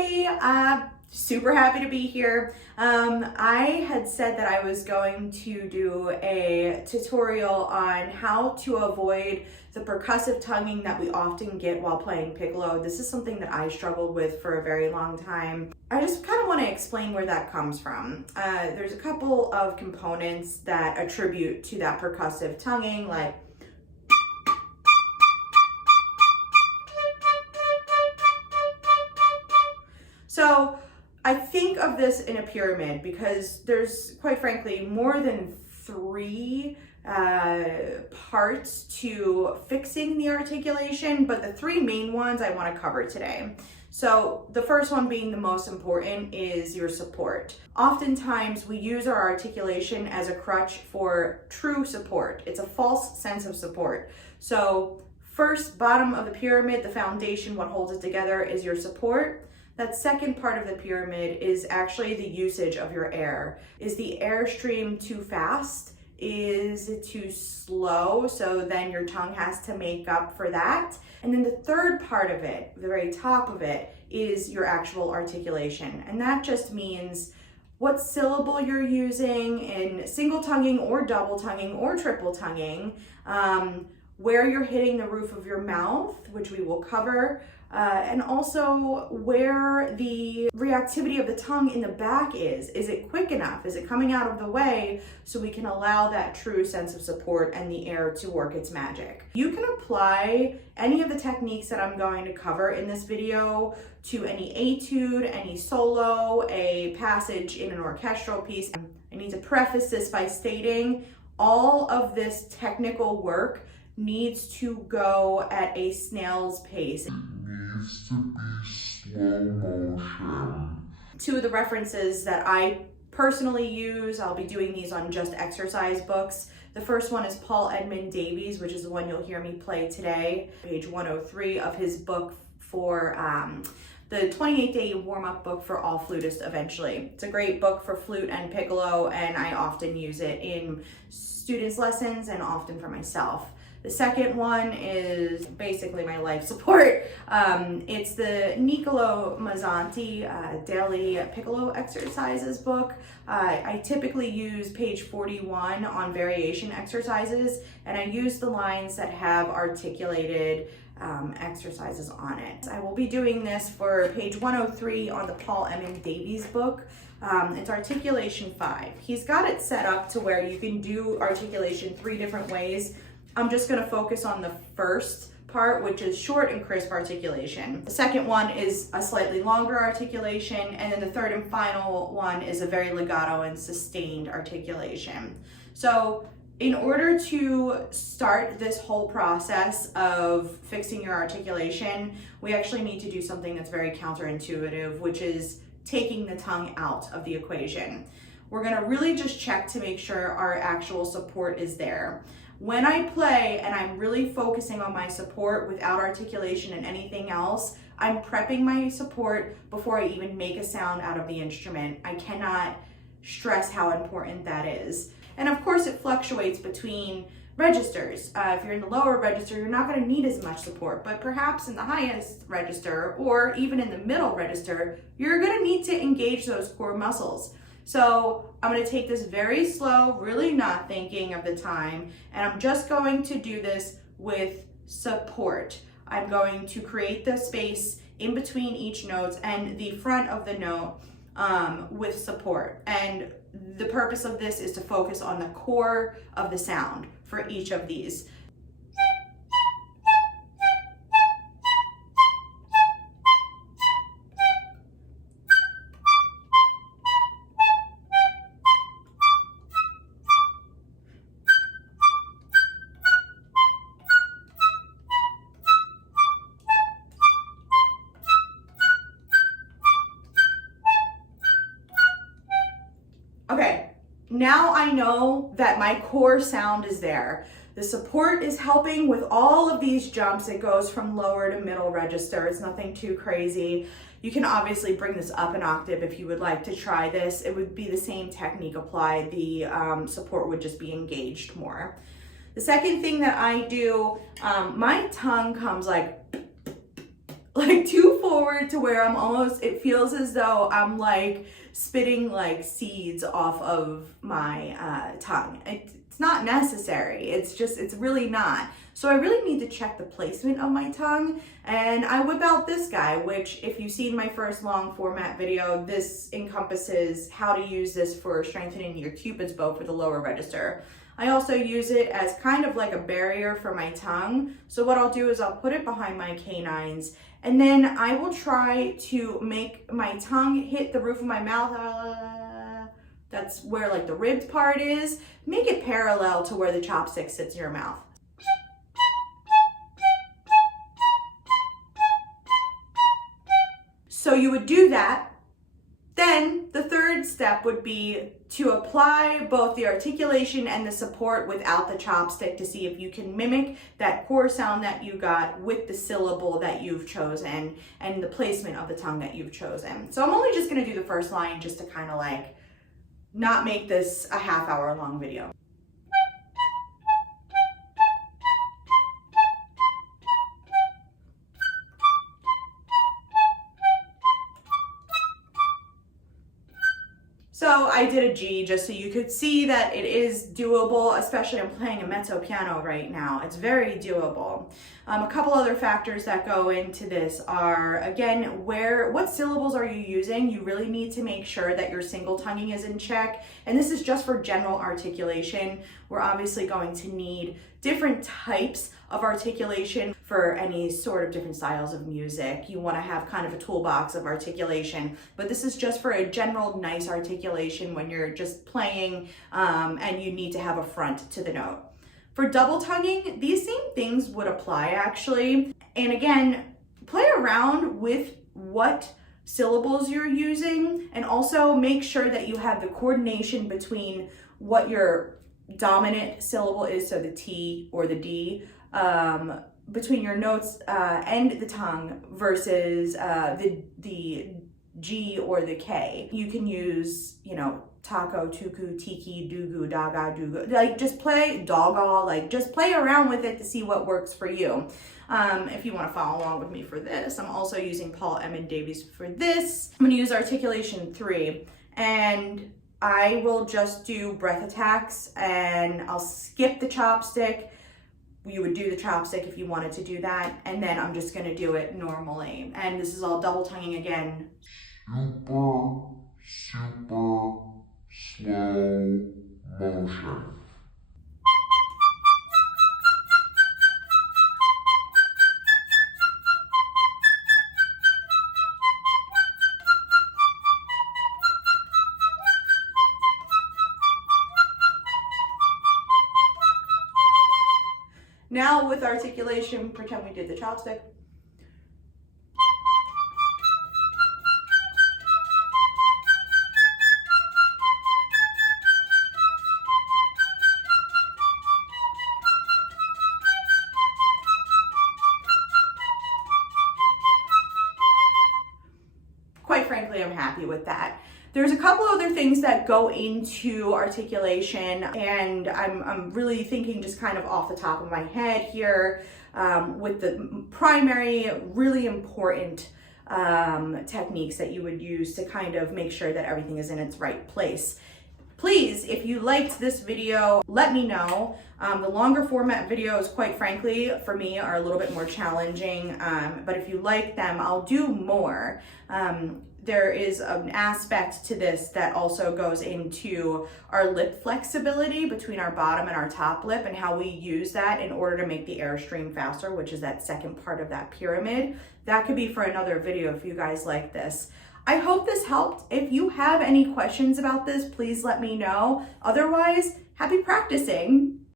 everybody. Super happy to be here. I had said that I was going to do a tutorial on how to avoid the percussive tonguing that we often get while playing piccolo. This is something that I struggled with for a very long time. I just kind of want to explain where that comes from. There's a couple of components that attribute to that percussive tonguing, like so I think of this in a pyramid because there's, quite frankly, more than three parts to fixing the articulation, but the three main ones I want to cover today. So the first one, being the most important, is your support. Oftentimes we use our articulation as a crutch for true support. It's a false sense of support. So first, bottom of the pyramid, the foundation, what holds it together, is your support. That second part of the pyramid is actually the usage of your air. Is the airstream too fast? Is it too slow? So then your tongue has to make up for that. And then the third part of it, the very top of it, is your actual articulation. And that just means what syllable you're using in single tonguing or double tonguing or triple tonguing, where you're hitting the roof of your mouth, which we will cover, and also where the reactivity of the tongue in the back is. Is it quick enough? Is it coming out of the way so we can allow that true sense of support and the air to work its magic? You can apply any of the techniques that I'm going to cover in this video to any etude, any solo, a passage in an orchestral piece. I need to preface this by stating all of this technical work needs to go at a snail's pace. It needs to be slow motion. Two of the references that I personally use, I'll be doing these on just exercise books. The first one is Paul Edmund Davies, which is the one you'll hear me play today, page 103 of his book for the 28-day warm-up book for all flutists eventually. It's a great book for flute and piccolo, and I often use it in students' lessons and often for myself. The second one is basically my life support. It's the Niccolò Mazzanti Daily Piccolo Exercises book. I typically use page 41 on variation exercises, and I use the lines that have articulated exercises on it. I will be doing this for page 103 on the Paul Edmund Davies book. It's articulation 5. He's got it set up to where you can do articulation 3 different ways. I'm just going to focus on the first part, which is short and crisp articulation. The second one is a slightly longer articulation, and then the third and final one is a very legato and sustained articulation. So in order to start this whole process of fixing your articulation, we actually need to do something that's very counterintuitive, which is taking the tongue out of the equation. We're going to really just check to make sure our actual support is there. When I play and I'm really focusing on my support without articulation and anything else, I'm prepping my support before I even make a sound out of the instrument. I cannot stress how important that is. And of course it fluctuates between registers. If you're in the lower register, you're not going to need as much support, but perhaps in the highest register or even in the middle register, you're going to need to engage those core muscles. So I'm going to take this very slow, really not thinking of the time, and I'm just going to do this with support. I'm going to create the space in between each note and the front of the note with support. And the purpose of this is to focus on the core of the sound for each of these. Okay, now I know that my core sound is there. The support is helping with all of these jumps. It goes from lower to middle register. It's nothing too crazy. You can obviously bring this up an octave if you would like to try this. It would be the same technique applied. The support would just be engaged more. The second thing that I do, my tongue comes like like too forward to where I'm almost, it feels as though I'm like spitting like seeds off of my tongue. It's not necessary. It's really not. So I really need to check the placement of my tongue, and I whip out this guy, which if you've seen my first long format video, this encompasses how to use this for strengthening your Cupid's bow for the lower register. I also use it as kind of like a barrier for my tongue. So what I'll do is I'll put it behind my canines, and then I will try to make my tongue hit the roof of my mouth. That's where like the ribbed part is. Make it parallel to where the chopstick sits in your mouth. So you would do that. Then the third step would be to apply both the articulation and the support without the chopstick to see if you can mimic that core sound that you got with the syllable that you've chosen and the placement of the tongue that you've chosen. So I'm only just gonna do the first line just to kind of like not make this a half-hour long video. So I did a G just so you could see that it is doable, especially I'm playing a mezzo piano right now. It's very doable. A couple other factors that go into this are, again, what syllables are you using? You really need to make sure that your single tonguing is in check. And this is just for general articulation. We're obviously going to need different types of articulation for any sort of different styles of music. You want to have kind of a toolbox of articulation, but this is just for a general nice articulation when you're just playing and you need to have a front to the note. For double tonguing, these same things would apply actually. And again, play around with what syllables you're using, and also make sure that you have the coordination between what your dominant syllable is, so the T or the D, between your notes and the tongue versus the G or the K. You can use, you know, taco, tuku, tiki, dugu, daga, dugu. Like just play dogga, like just play around with it to see what works for you. If you want to follow along with me for this, I'm also using Paul Emmett Davies for this. I'm going to use articulation 3, and I will just do breath attacks and I'll skip the chopstick. You would do the chopstick if you wanted to do that, and then I'm just going to do it normally. And this is all double tonguing again. Super slow motion. Now with articulation, pretend we did the chopstick. Quite frankly, I'm happy with that. There's a couple other things that go into articulation, and I'm really thinking just kind of off the top of my head here with the primary, really important techniques that you would use to kind of make sure that everything is in its right place. Please, if you liked this video, let me know. The longer format videos, quite frankly, for me are a little bit more challenging, but if you like them, I'll do more. There is an aspect to this that also goes into our lip flexibility between our bottom and our top lip, and how we use that in order to make the airstream faster, which is that second part of that pyramid. That could be for another video if you guys like this. I hope this helped. If you have any questions about this, please let me know. Otherwise, happy practicing.